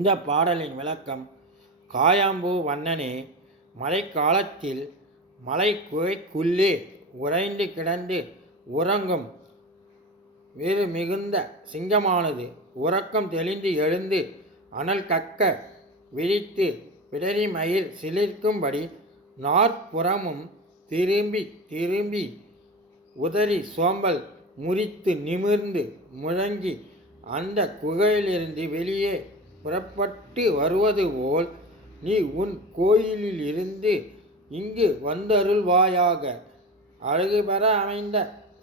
இந்த பாடலின் விளக்கம் காயாம்பூ வண்ணனே மழைக்காலத்தில் மலை குகைக்குள்ளே உறைந்து கிடந்து உறங்கும் வேறு மிகுந்த சிங்கமானது. உறக்கம் தெளிந்து எழுந்து அனல் கக்க விழித்து பிடரி மயில் சிலிர்க்கும்படி நாற்புறமும் திரும்பி திரும்பி உதறி சோம்பல் முறித்து நிமிர்ந்து முழங்கி அந்த குகையிலிருந்து வெளியே புறப்பட்டு வருவது போல் நீ உன் கோயிலில் இருந்து இங்கு வந்தருள்வாயாக. அழகு பெற அமைந்த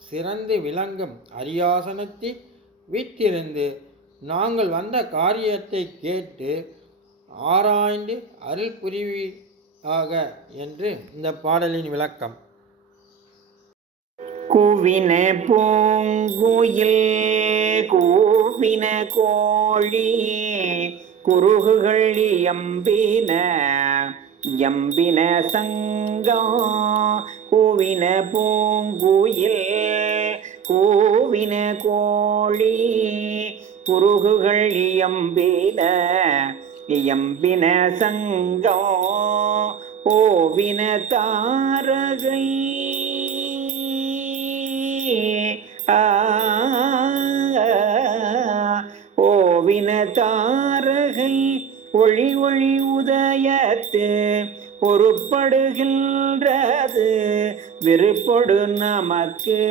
சிறந்து விளங்கும் அரியாசனத்தை வீட்டிருந்து நாங்கள் வந்த காரியத்தை கேட்டு ஆராய்ந்து அருள் புரிவியாக என்று இந்த பாடலின் விளக்கம். கூவின பூங்குயில் கூவின கோழியே குருகுகள் எம்பின எம்பின சங்கா கூவின பூங்குயில் கூவின கோழி குருகுகள் எம்பின எம்பின சங்கம். ஓவின தாரகை ஓவின தாரகை ஒளி ஒளி உதயத்து பொறுப்படுகின்றது விருப்பொடு நமக்கு.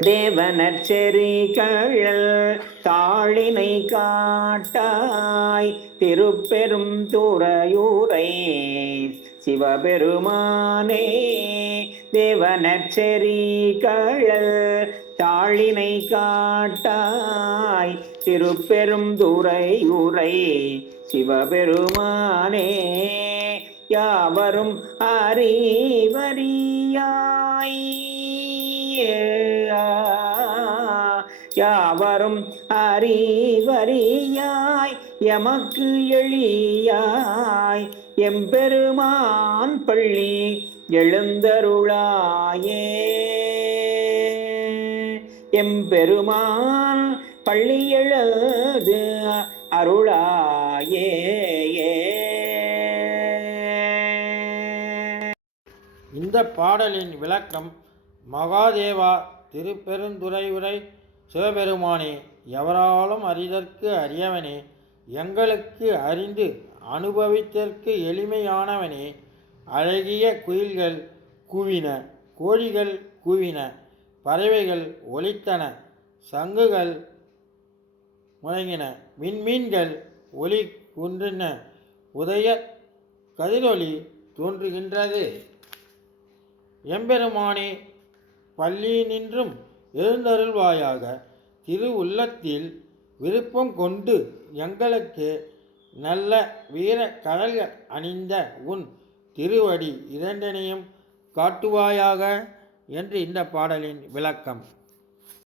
தேவனச்செறி கழல் தாளினை காட்டாய். திருப்பெரும் துறையூரை சிவபெருமானே தேவனச்செறி கழல் தாழினை காட்டாய் திருப்பெரும் துரை உரை சிவபெருமானே யாவரும் அறிவறியாய். யாவரும் அறிவறியாய். எமக்கு எளியாய் எம்பெருமான் பள்ளி எழுந்தருளாயே. எம்பெருமான் பள்ளி எழுது அருளாயே. இந்த பாடலின் விளக்கம் மகாதேவா திருப்பெருந்துறை உரை சிவபெருமானே எவராலும் அறிதற்கு அரியவனே எங்களுக்கு அறிந்து அனுபவித்தற்கு எளிமையானவனே. அழகிய குயில்கள் கூவின கோழிகள் கூவின பறவைகள் ஒலித்தன சங்குகள் முழங்கின விண்மீன்கள் ஒளி குன்றின உதய கதிரொலி தோன்றுகின்றது. எம்பெருமானே பள்ளி நின்றும் எழுந்தருள்வாயாக திரு உள்ளத்தில் விருப்பம் கொண்டு எங்களுக்கு நல்ல வீர கடல்கள் அணிந்த உன் திருவடி இரண்டனையும் காட்டுவாயாக என்று இந்த பாடலின் விளக்கம்.